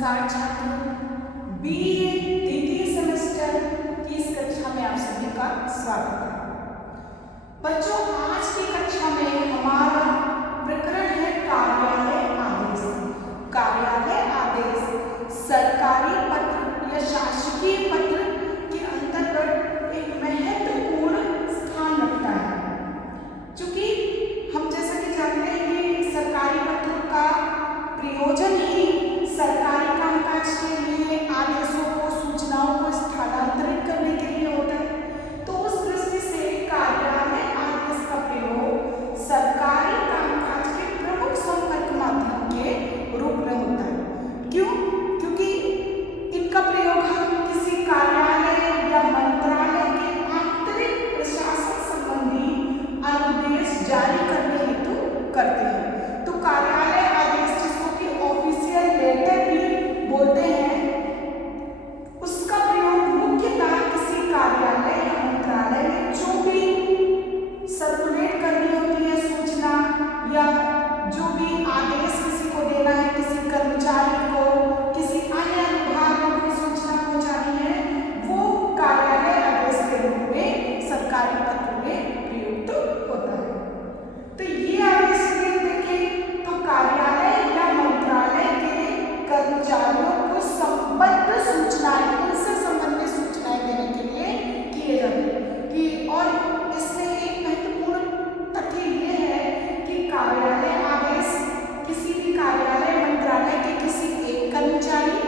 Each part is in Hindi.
नमस्कार छात्रों, बीए द्वितीय सेमेस्टर की इस कक्षा में आप सभी का स्वागत है। बच्चों, आज की कक्षा में हमारा प्रकरण है कार्यालय आदेश। कार्यालय आदेश सरकारी पत्र या शासकीय पत्र के अंतर्गत एक महत्वपूर्ण स्थान रखता है। चूंकि हम जैसा कि जानते हैं कि सरकारी पत्रों का प्रयोजन ही सरकारी कामकाज के लिए आदेशों को, सूचनाओं को स्थानांतरित करने के लिए होता है। तो उस दृष्टि से कार्यालय आदेश का प्रयोग सरकारी कामकाज के प्रमुख संपर्क माध्यम के रूप में होता है। क्यों? क्योंकि इनका प्रयोग हम किसी कार्यालय या मंत्रालय के आंतरिक प्रशासन संबंधी अनुदेश जारी करने हेतु करते हैं। तो कार्यालय आदेश, जिसको कि ऑफिशियल लेटर भी बोलते हैं, उसका प्रयोग मुख्यतः किसी कार्यालय या मंत्रालय में जो भी सर्कुलेट करनी होती है सूचना, या जो भी आदेश किसी को देना है, किसी कर्मचारी को, किसी अन्य विभाग को कोई सूचना पहुंचानी है, वो कार्यालय आदेश के रूप में सरकारी पत्र में प्रयुक्त होता है। तो ये आदेश देखें तो कार्यालय या मंत्रालय के कर्मचारियों को संबद्ध सूचनाएं, उनसे संबंधित सूचनाएं देने के लिए किए जाते हैं। कि और इसमें एक महत्वपूर्ण तथ्य ये है कि कार्यालय आदेश किसी भी कार्यालय मंत्रालय के किसी एक कर्मचारी,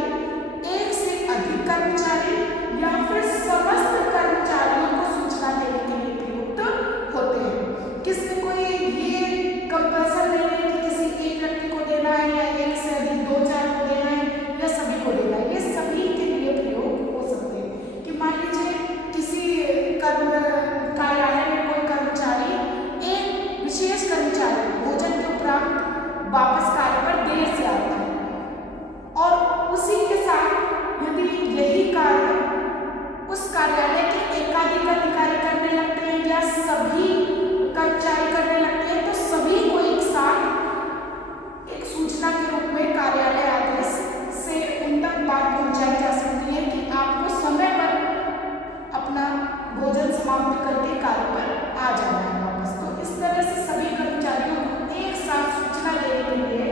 एक से अधिक कर्मचारी या फिर समस्त कर्मचारियों को सूचना देने के लिए प्रयुक्त होते हैं। किसने कोई ये कंपल्सन नहीं है कि किसी एक व्यक्ति को देना है या एक से अधिक 2-4 को देना है या सभी को देना है। ये सभी के लिए प्रयोग हो सकते हैं। कि मान लीजिए किसी कार्यालय में कोई कर्मचारी, एक विशेष कर्मचारी भोजन के उपरांत वापस कार्य पर देर से आता है, और उसी के साथ यदि यही कार्य उस कार्यालय के एकाधिक अधिकारी करने लगते हैं या सभी कर्मचारी करने लगते हैं, तो सभी को एक साथ एक सूचना के रूप में कार्यालय आदेश से उन तक बात पहुंचाई जा सकती है कि आपको समय पर अपना भोजन समाप्त करके कार्य पर आ जाना है वापस। तो इस तरह से सभी कर्मचारियों को एक साथ सूचना देने के लिए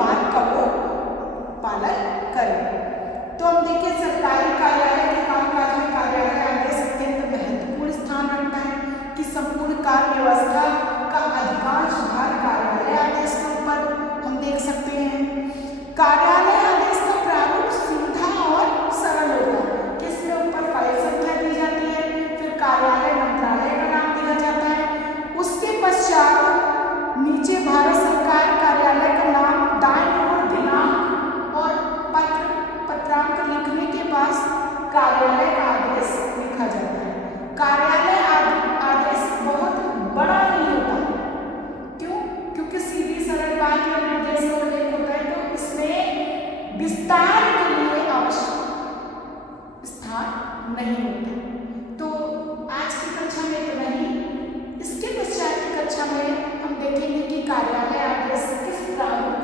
बात का वो पालन करें। तो हम देखिए सरकारी कार्यालय के कामकाज में कार्यालय आदेश अत्यंत महत्वपूर्ण स्थान रखता है कि संपूर्ण कार्य व्यवस्था का अधिकांश भार कार्यालय आदेश के ऊपर हम देख सकते हैं। कार्यालय आदेश का प्रारूप सीधा और सरल होता है कि इसमें ऊपर फाइल संख्या दी जाती है, फिर कार्यालय मंत्रालय का नाम दिया जाता है, उसके पश्चात नीचे भारत सरकार कार्यालय का नाम, दाईं ओर दिनांक और पत्रांक लिखने के बाद कार्यालय का आदेश लिखा जाता है। कार्यालय आदेश बहुत बड़ा नहीं होता। क्यों? क्योंकि सीधी सरल बात या निर्देश का उल्लेख होता है, तो इसमें विस्तार के लिए आवश्यक स्थान नहीं होता। तो आज की कक्षा में इतना ही। इसके पश्चात की कक्षा में हम देखेंगे कि कार्यालय आदेश किस प्रारूप